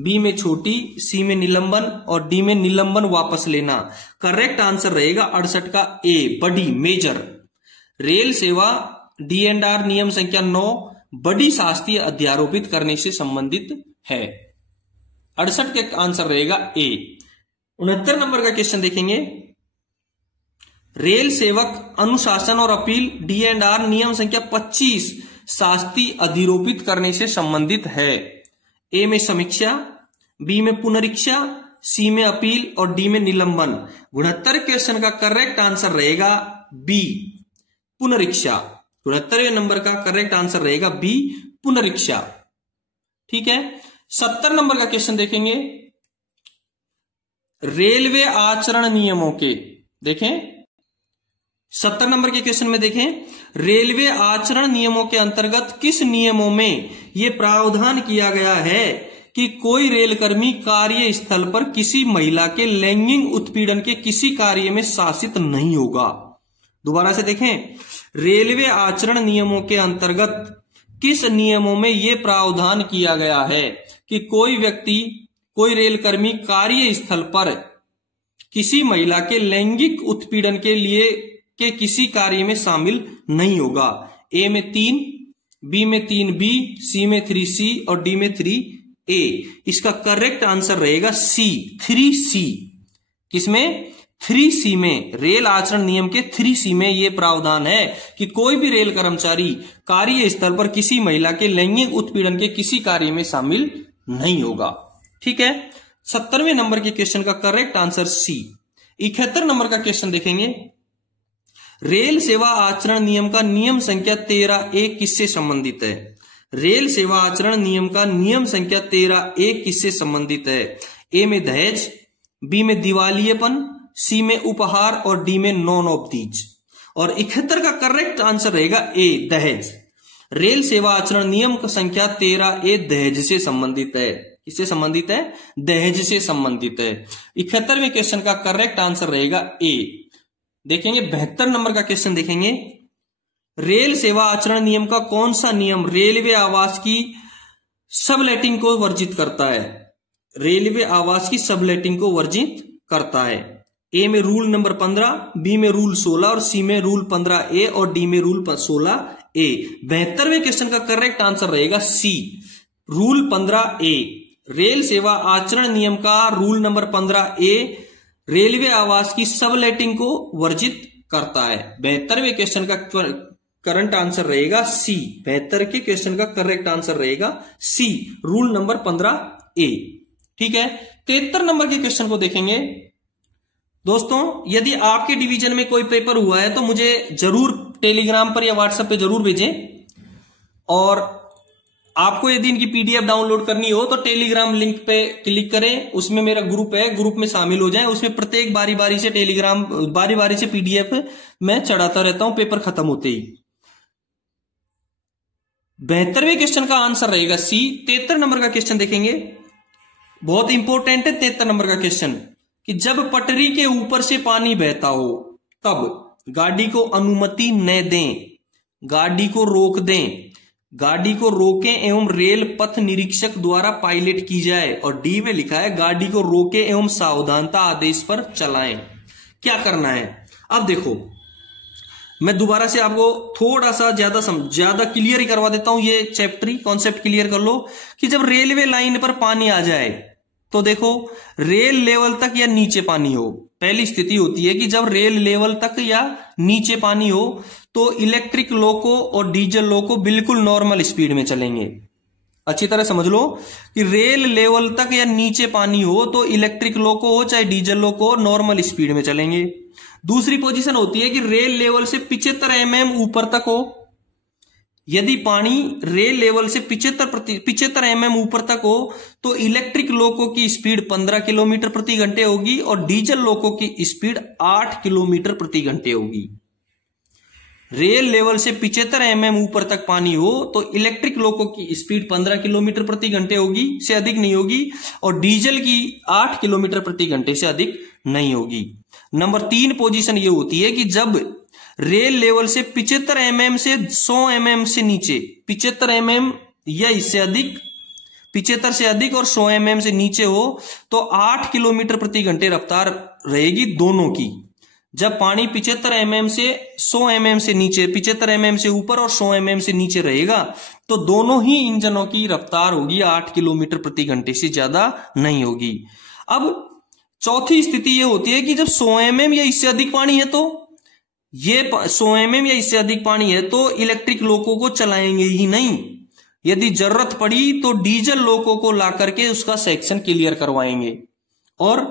बी में छोटी, सी में निलंबन और डी में निलंबन वापस लेना। करेक्ट आंसर रहेगा 68 का ए बड़ी, मेजर। रेल सेवा D&R नियम संख्या 9 बड़ी शास्ति अध्यारोपित करने से संबंधित है। 68 के आंसर रहेगा ए। 69 नंबर का क्वेश्चन देखेंगे, रेल सेवक अनुशासन और अपील D&R नियम संख्या 25 शास्ति अधिरोपित करने से संबंधित है। ए में समीक्षा, बी में पुनरीक्षा, सी में अपील और डी में निलंबन। 69 क्वेश्चन का करेक्ट आंसर रहेगा बी पुनरीक्षा। 69वें नंबर का करेक्ट आंसर रहेगा बी पुनरीक्षा। ठीक है। 70 नंबर का क्वेश्चन देखेंगे, रेलवे आचरण नियमों के, देखें 70 नंबर के क्वेश्चन में देखें, रेलवे आचरण नियमों के अंतर्गत किस नियमों में यह प्रावधान किया गया है कि कोई रेलकर्मी कार्य स्थल पर किसी महिला के लैंगिक उत्पीड़न के किसी कार्य में शासित नहीं होगा? दोबारा से देखें, रेलवे आचरण नियमों के अंतर्गत किस नियमों में यह प्रावधान किया गया है कि कोई व्यक्ति, कोई रेलकर्मी कार्य स्थल पर किसी महिला के लैंगिक उत्पीड़न के लिए के किसी कार्य में शामिल नहीं होगा? ए में 3, बी में 3B, सी में 3C और डी में 3A। इसका करेक्ट आंसर रहेगा सी 3C। किसमें? 3C में, रेल आचरण नियम के 3C में यह प्रावधान है कि कोई भी रेल कर्मचारी कार्य स्थल पर किसी महिला के लैंगिक उत्पीड़न के किसी कार्य में शामिल नहीं होगा। ठीक है। 70वें नंबर के क्वेश्चन का करेक्ट आंसर सी। 71 नंबर का क्वेश्चन देखेंगे, रेल सेवा आचरण नियम का नियम संख्या 13A किससे संबंधित है? रेल सेवा आचरण नियम का नियम संख्या 13A किससे संबंधित है? ए में दहेज, बी में दिवालियेपन, सी में उपहार और डी में नॉन ऑफ दीज। और 71 का करेक्ट आंसर रहेगा ए दहेज। रेल सेवा आचरण नियम का संख्या 13A दहेज से संबंधित है। किससे संबंधित है? दहेज से संबंधित है। 71वें क्वेश्चन का करेक्ट आंसर रहेगा ए। देखेंगे 72 नंबर का क्वेश्चन देखेंगे, रेल सेवा आचरण नियम का कौन सा नियम रेलवे आवास की सबलेटिंग को वर्जित करता है? रेलवे आवास की सबलेटिंग को वर्जित करता है। ए में रूल नंबर 15, बी में रूल 16 और सी में रूल 15A और डी में रूल 16A। 72वें क्वेश्चन का करेक्ट आंसर रहेगा सी रूल 15A। रेल सेवा आचरण नियम का रूल नंबर 15A रेलवे आवास की सबलेटिंग को वर्जित करता है। 72वें क्वेश्चन का करंट आंसर रहेगा सी। 72 के क्वेश्चन का करेक्ट आंसर रहेगा सी रूल नंबर 15A। ठीक है। 73 नंबर के क्वेश्चन को देखेंगे। दोस्तों, यदि आपके डिवीजन में कोई पेपर हुआ है तो मुझे जरूर टेलीग्राम पर या व्हाट्सएप पे जरूर भेजें। और आपको यदि इनकी PDF डाउनलोड करनी हो तो टेलीग्राम लिंक पे क्लिक करें, उसमें मेरा ग्रुप है, ग्रुप में शामिल हो जाएं। उसमें प्रत्येक बारी बारी से PDF मैं चढ़ाता रहता हूं पेपर खत्म होते ही। 72वें क्वेश्चन का आंसर रहेगा सी। 73 नंबर का क्वेश्चन देखेंगे, बहुत इंपॉर्टेंट है 73 नंबर का क्वेश्चन, कि जब पटरी के ऊपर से पानी बहता हो तब गाड़ी को अनुमति न दें, गाड़ी को रोक दें, गाड़ी को रोकें एवं रेल पथ निरीक्षक द्वारा पायलट की जाए। और डी में लिखा है गाड़ी को रोकें एवं सावधानता आदेश पर चलाएं। क्या करना है? अब देखो, मैं दोबारा से आपको थोड़ा सा ज्यादा क्लियर ही करवा देता हूं, ये चैप्टर कॉन्सेप्ट क्लियर कर लो कि जब रेलवे लाइन पर पानी आ जाए तो देखो रेल लेवल तक या नीचे पानी हो, पहली स्थिति होती है कि जब रेल लेवल तक या नीचे पानी हो तो इलेक्ट्रिक लोको और डीजल लोको बिल्कुल नॉर्मल स्पीड में चलेंगे। अच्छी तरह समझ लो कि रेल लेवल तक या नीचे पानी हो तो इलेक्ट्रिक लोको हो चाहे डीजल लोको नॉर्मल स्पीड में चलेंगे। दूसरी पोजीशन होती है कि रेल लेवल से 75 mm ऊपर तक हो। यदि पानी रेल लेवल से 75 mm ऊपर तक हो तो इलेक्ट्रिक लोको की स्पीड 15 किलोमीटर प्रति घंटे होगी और डीजल लोको की स्पीड 8 किलोमीटर प्रति घंटे होगी। रेल लेवल से 75 mm ऊपर तक पानी हो तो इलेक्ट्रिक लोको की स्पीड 15 किलोमीटर प्रति घंटे होगी, से अधिक नहीं होगी, और डीजल की 8 किलोमीटर प्रति घंटे से अधिक नहीं होगी। नंबर 3 पोजीशन ये होती है कि जब रेल लेवल से 75 mm से 100 mm से नीचे, 75 mm या इससे अधिक, 75 से अधिक और 100 mm से नीचे हो तो 8 किलोमीटर प्रति घंटे रफ्तार रहेगी दोनों की। जब पानी 75 mm से 100 mm से नीचे, 75 mm से ऊपर और 100 mm से नीचे रहेगा तो दोनों ही इंजनों की रफ्तार होगी 8 किलोमीटर प्रति घंटे से ज्यादा नहीं होगी। अब चौथी स्थिति यह होती है कि जब 100 mm या इससे अधिक पानी है तो ये 100 mm या इससे अधिक पानी है तो इलेक्ट्रिक लोको को चलाएंगे ही नहीं। यदि जरूरत पड़ी तो डीजल लोको को ला करके उसका सेक्शन क्लियर करवाएंगे और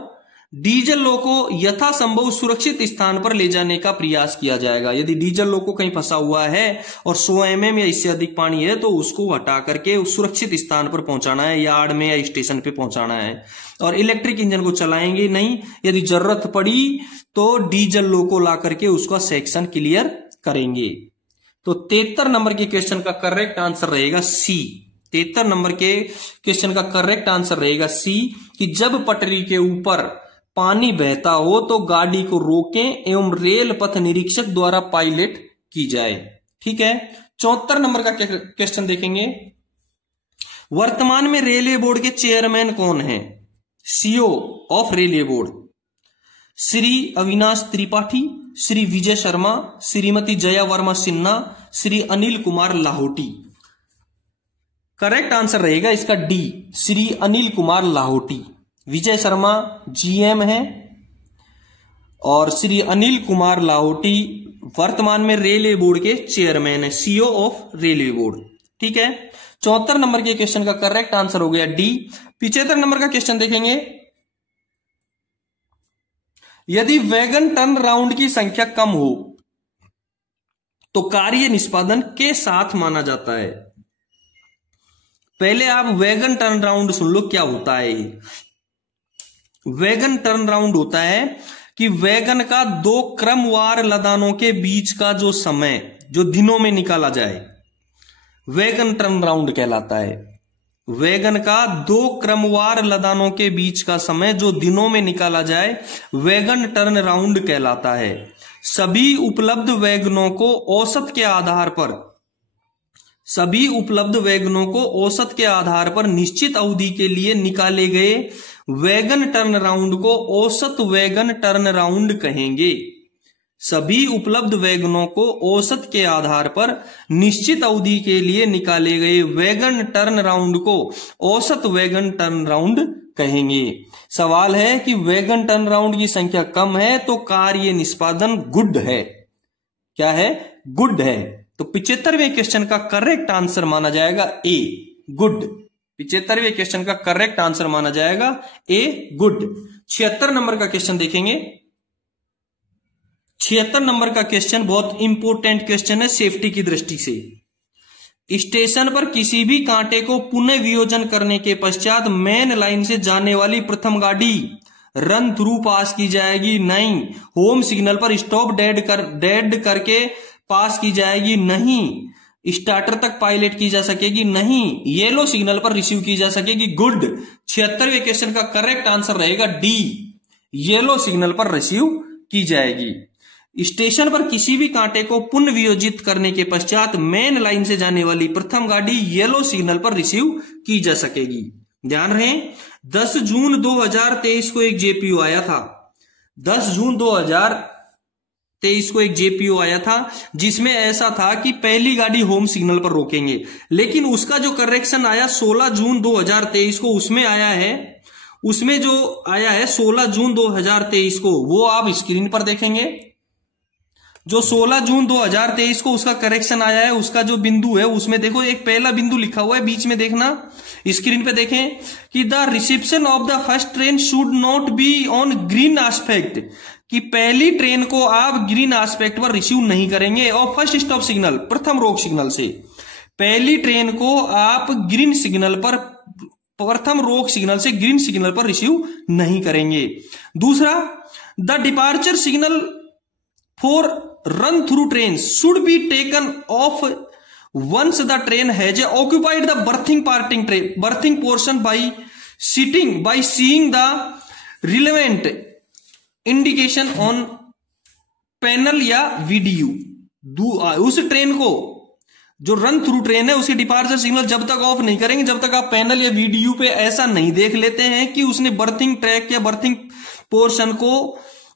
डीजल लोको यथासंभव सुरक्षित स्थान पर ले जाने का प्रयास किया जाएगा। यदि डीजल लोको कहीं फंसा हुआ है और 100 mm या इससे अधिक पानी है तो उसको हटा करके उस सुरक्षित स्थान पर पहुंचाना है, यार्ड में या स्टेशन पे पहुंचाना है, और इलेक्ट्रिक इंजन को चलाएंगे नहीं। यदि जरूरत पड़ी तो डीजल लोको ला करके उसका सेक्शन क्लियर करेंगे। तो 73 नंबर के क्वेश्चन का करेक्ट आंसर रहेगा सी। 73 नंबर के क्वेश्चन का करेक्ट आंसर रहेगा सी कि जब पटरी के ऊपर पानी बहता हो तो गाड़ी को रोकें एवं रेल पथ निरीक्षक द्वारा पायलट की जाए। ठीक है, 74 नंबर का क्वेश्चन देखेंगे। वर्तमान में रेलवे बोर्ड के चेयरमैन कौन हैं? CO of railway board Shri Avinash Tripathi, Shri Vijay Sharma, Shrimati Jaya Verma Sinha, Shri Anil Kumar Lahoti. Correct answer रहेगा इसका डी, श्री अनिल कुमार लाहौटी। विजय शर्मा जीएम है और श्री अनिल कुमार लाहौटी वर्तमान में रेलवे बोर्ड के चेयरमैन है, सीओ ऑफ रेलवे बोर्ड। ठीक है, 74 नंबर के क्वेश्चन का करेक्ट आंसर हो गया डी। 75 नंबर का क्वेश्चन देखेंगे। यदि वैगन टर्न राउंड की संख्या कम हो तो कार्य निष्पादन के साथ माना जाता है। पहले आप वैगन टर्न राउंड सुन लो क्या होता है। वैगन टर्न राउंड होता है कि वैगन का 2 क्रमवार लदानों के बीच का जो समय जो दिनों में निकाला जाए वैगन टर्न राउंड कहलाता है। वैगन का 2 क्रमवार लदानों के बीच का समय जो दिनों में निकाला जाए वैगन टर्न राउंड कहलाता है। सभी उपलब्ध वैगनों को औसत के आधार पर निश्चित अवधि के लिए निकाले गए वैगन टर्न राउंड को औसत वैगन टर्न राउंड कहेंगे। सभी उपलब्ध वैगनों को औसत के आधार पर निश्चित अवधि के लिए निकाले गए वैगन टर्न राउंड को औसत वैगन टर्न राउंड कहेंगे। सवाल है कि वैगन टर्न राउंड की संख्या कम है तो कार्य निष्पादन गुड है। क्या है? गुड है। तो 75वें क्वेश्चन का करेक्ट आंसर माना जाएगा ए, गुड। 75वें क्वेश्चन का करेक्ट आंसर माना जाएगा ए, गुड। 76 नंबर का क्वेश्चन देखेंगे। 76 नंबर का क्वेश्चन बहुत इंपॉर्टेंट क्वेश्चन है सेफ्टी की दृष्टि से। स्टेशन पर किसी भी कांटे को पुनः वियोजन करने के पश्चात मेन लाइन से जाने वाली प्रथम गाड़ी रन थ्रू पास की जाएगी? नहीं। होम सिग्नल पर स्टॉप डेड करके पास की जाएगी? नहीं। स्टार्टर तक पायलट की जा सकेगी? नहीं। येलो सिग्नल पर रिसीव की जा सकेगी? गुड। 76वें क्वेश्चन का करेक्ट आंसर रहेगा डी, येलो सिग्नल पर रिसीव की जाएगी। स्टेशन पर किसी भी कांटे को पुनः वियोजित करने के पश्चात मेन लाइन से जाने वाली प्रथम गाड़ी येलो सिग्नल पर रिसीव की जा सकेगी। ध्यान रहे 10 जून 2023 को एक जेपीयू आया था। 10 जून 2023 23 को एक जेपीओ आया था जिसमें ऐसा था कि पहली गाड़ी होम सिग्नल पर रोकेंगे, लेकिन उसका जो करेक्शन आया 16 जून 2023 को उसमें आया है, उसमें जो आया है 16 जून 2023 को वो आप स्क्रीन पर देखेंगे। जो 16 जून 2023 को उसका करेक्शन आया है उसका जो बिंदु है उसमें देखो एक पहला बिंदु लिखा हुआ है बीच में, देखना स्क्रीन पे देखें कि the reception of the first train should not be on green aspect, कि पहली ट्रेन को आप ग्रीन एस्पेक्ट पर रिसीव नहीं करेंगे और फर्स्ट स्टॉप सिग्नल प्रथम रोक सिग्नल से पहली ट्रेन को आप ग्रीन सिग्नल पर प्रथम रोक सिग्नल से ग्रीन सिग्नल पर रिसीव नहीं करेंगे। दूसरा, the departure signal for run through train should be taken off once the train has occupied the berthing portion by seeing the relevant indication on panel या video. उस train को जो run through train है उसके departure signal जब तक of नहीं करेंगे जब तक आप पैनल या वीडियो पे ऐसा नहीं देख लेते हैं कि उसने बर्थिंग ट्रैक या बर्थिंग पोर्शन को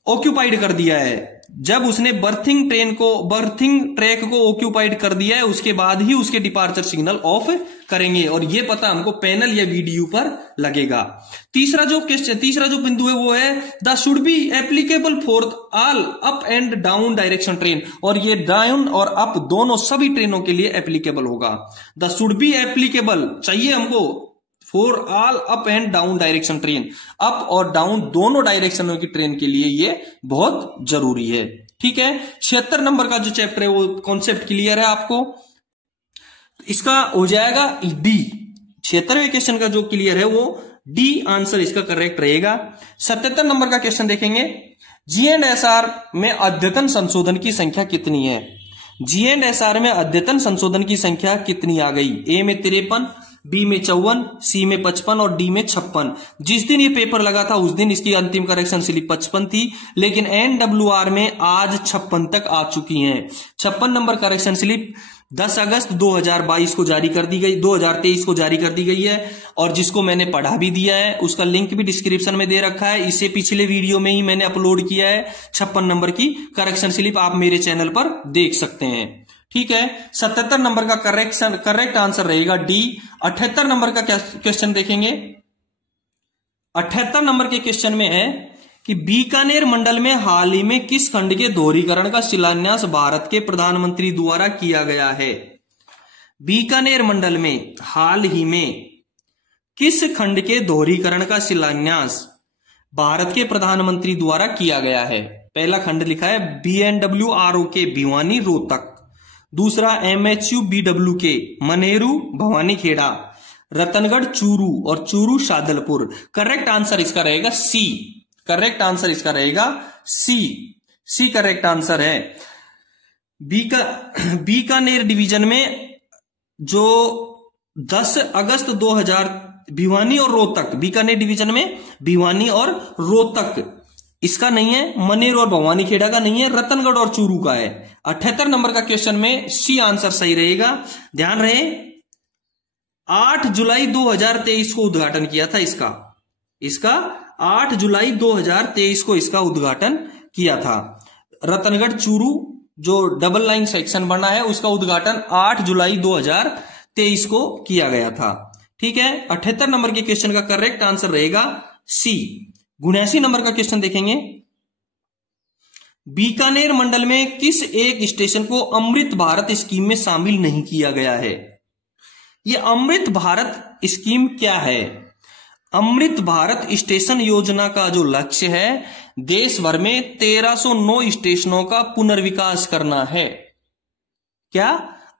ऑक्यूपाइड कर दिया है। जब उसने बर्थिंग ट्रैक को ऑक्यूपाइड कर दिया है उसके बाद ही उसके डिपार्चर सिग्नल ऑफ करेंगे, और ये पता हमको पैनल या वीडियो पर लगेगा। तीसरा जो बिंदु है वो है the should be applicable for all up and down direction train, और ये डाउन और अप दोनों सभी ट्रेनों के लिए एप्लीकेबल होगा। द शुड बी एप्लीकेबल चाहिए हमको for all up and down direction train, up और डाउन दोनों डायरेक्शनों की ट्रेन के लिए ये बहुत जरूरी है। ठीक है, 76 नंबर का जो चैप्टर है वो कॉन्सेप्ट क्लियर है आपको, इसका हो जाएगा डी। 76वें क्वेश्चन का जो क्लियर है वो डी आंसर इसका करेक्ट रहेगा। 77 नंबर का क्वेश्चन देखेंगे, G&SR में अद्यतन संशोधन की संख्या कितनी है? G&SR में अद्यतन संशोधन की संख्या कितनी आ गई? ए में 53, बी में 54, सी में 55 और डी में 56। जिस दिन ये पेपर लगा था उस दिन इसकी अंतिम करेक्शन स्लिप 55 थी, लेकिन NWR में आज 56 तक आ चुकी हैं। 56 नंबर करेक्शन स्लिप 10 अगस्त 2022 को जारी कर दी गई, 2023 को जारी कर दी गई है, और जिसको मैंने पढ़ा भी दिया है उसका लिंक भी डिस्क्रिप्शन में दे रखा है। इसे पिछले वीडियो में ही मैंने अपलोड किया है। 56 नंबर की करेक्शन स्लिप आप मेरे चैनल पर देख सकते हैं। ठीक है, 77 नंबर का करेक्ट आंसर रहेगा डी। 78 नंबर का क्वेश्चन देखेंगे। 78 नंबर के क्वेश्चन में है कि बीकानेर मंडल में हाल ही में किस खंड के दोहरीकरण का शिलान्यास भारत के प्रधानमंत्री द्वारा किया गया है? बीकानेर मंडल में हाल ही में किस खंड के दोहरीकरण का शिलान्यास भारत के प्रधानमंत्री द्वारा किया गया है? पहला खंड लिखा है BNWROK भिवानी रोहतक, दूसरा MHUBWK मनेरू भवानी खेड़ा, रतनगढ़ चूरू और चूरू शादलपुर। करेक्ट आंसर इसका रहेगा सी। करेक्ट आंसर इसका रहेगा सी। सी करेक्ट आंसर है। बीकानेर डिवीजन में जो 10 अगस्त 2000 भिवानी और रोहतक, बीकानेर डिवीजन में भिवानी और रोहतक इसका नहीं है, मनेर और भवानी खेड़ा का नहीं है, रतनगढ़ और चूरू का है। 78 नंबर का क्वेश्चन में सी आंसर सही रहेगा। ध्यान रहे 8 जुलाई 2023 को उद्घाटन किया था इसका 8 जुलाई 2023 को इसका उद्घाटन किया था। रतनगढ़ चूरू जो डबल लाइन सेक्शन बना है उसका उद्घाटन 8 जुलाई 2023 को किया गया था। ठीक है, 78 नंबर के क्वेश्चन का करेक्ट आंसर रहेगा सी। 79 नंबर का क्वेश्चन देखेंगे, बीकानेर मंडल में किस एक स्टेशन को अमृत भारत स्कीम में शामिल नहीं किया गया है? यह अमृत भारत स्कीम क्या है? अमृत भारत स्टेशन योजना का जो लक्ष्य है देश भर में 1309 स्टेशनों का पुनर्विकास करना है। क्या?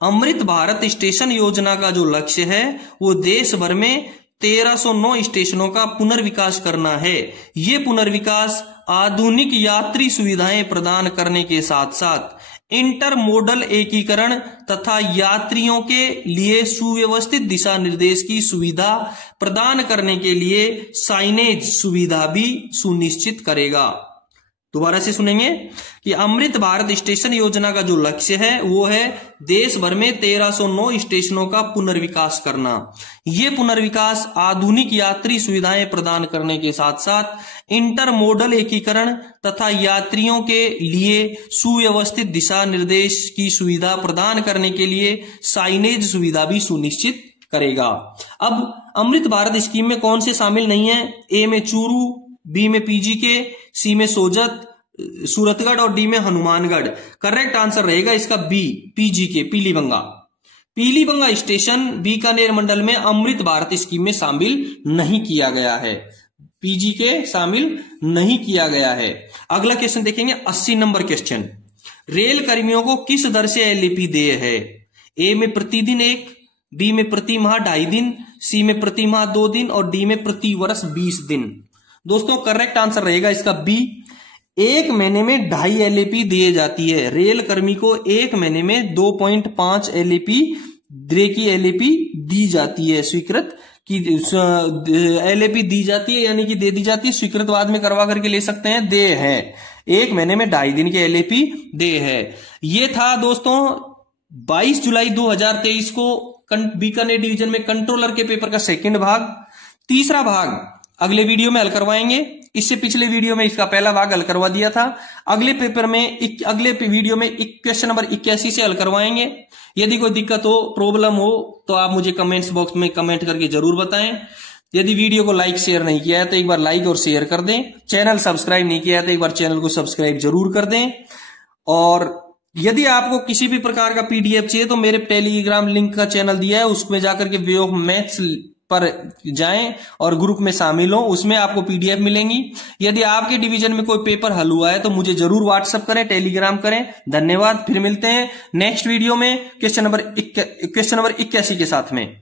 अमृत भारत स्टेशन योजना का जो लक्ष्य है वो देश भर में 1309 स्टेशनों का पुनर्विकास करना है। ये पुनर्विकास आधुनिक यात्री सुविधाएं प्रदान करने के साथ साथ इंटरमोडल एकीकरण तथा यात्रियों के लिए सुव्यवस्थित दिशा निर्देश की सुविधा प्रदान करने के लिए साइनेज सुविधा भी सुनिश्चित करेगा। दोबारा से सुनेंगे कि अमृत भारत स्टेशन योजना का जो लक्ष्य है वो है देश भर में 1309 स्टेशनों का पुनर्विकास करना। ये पुनर्विकास आधुनिक यात्री सुविधाएं प्रदान करने के साथ साथ इंटरमोडल एकीकरण तथा यात्रियों के लिए सुव्यवस्थित दिशा निर्देश की सुविधा प्रदान करने के लिए साइनेज सुविधा भी सुनिश्चित करेगा। अब अमृत भारत स्कीम में कौन से शामिल नहीं है? ए में चूरू, बी में पीजीके, सी में सोजत सूरतगढ़ और डी में हनुमानगढ़। करेक्ट आंसर रहेगा इसका B, PGK, Pilibanga. Pilibanga station Bikaner मंडल में अमृत भारत स्कीम में शामिल नहीं किया गया है, पीजीके शामिल नहीं किया गया है। अगला क्वेश्चन देखेंगे 80 नंबर क्वेश्चन। रेल कर्मियों को किस दर से एलएपी देय है? ए में प्रतिदिन 1, बी में प्रति माह 2.5 दिन, सी में प्रति माह 2 दिन और डी में प्रति वर्ष 20 दिन। दोस्तों करेक्ट आंसर रहेगा इसका बी, 1 महीने में 2.5 एलएपी दिए जाती है। रेल कर्मी को 1 महीने में 2.5 एलएपी की एलएपी दी जाती है, स्वीकृत की एलएपी दी जाती है, यानी कि दे दी जाती है, स्वीकृत बाद में करवा करके ले सकते हैं, दे है। 1 महीने में 2.5 दिन के एलएपी दे है। ये था दोस्तों 22 जुलाई 2023 को बीकानेर डिवीजन में कंट्रोलर के पेपर का सेकंड भाग। तीसरा भाग अगले वीडियो में हल करवाएंगे। इससे पिछले वीडियो में इसका पहला भाग हल करवा दिया था। अगले पेपर में अगले वीडियो में क्वेश्चन नंबर 81 से हल करवाएंगे। यदि कोई दिक्कत हो, प्रॉब्लम हो तो आप मुझे कमेंट्स बॉक्स में कमेंट करके जरूर बताएं। यदि वीडियो को लाइक शेयर नहीं किया है तो एक बार लाइक और शेयर कर दें। चैनल सब्सक्राइब नहीं किया है तो एक बार चैनल को सब्सक्राइब जरूर कर दें। और यदि आपको किसी भी प्रकार का पीडीएफ चाहिए तो मेरे टेलीग्राम लिंक का चैनल दिया है, उसमें जाकर के वे ऑफ मैथ्स पर जाएं और ग्रुप में शामिल हो, उसमें आपको पीडीएफ मिलेंगी। यदि आपके डिवीजन में कोई पेपर हल हुआ है तो मुझे जरूर व्हाट्सएप करें, टेलीग्राम करें। धन्यवाद। फिर मिलते हैं नेक्स्ट वीडियो में क्वेश्चन नंबर 81 के साथ में।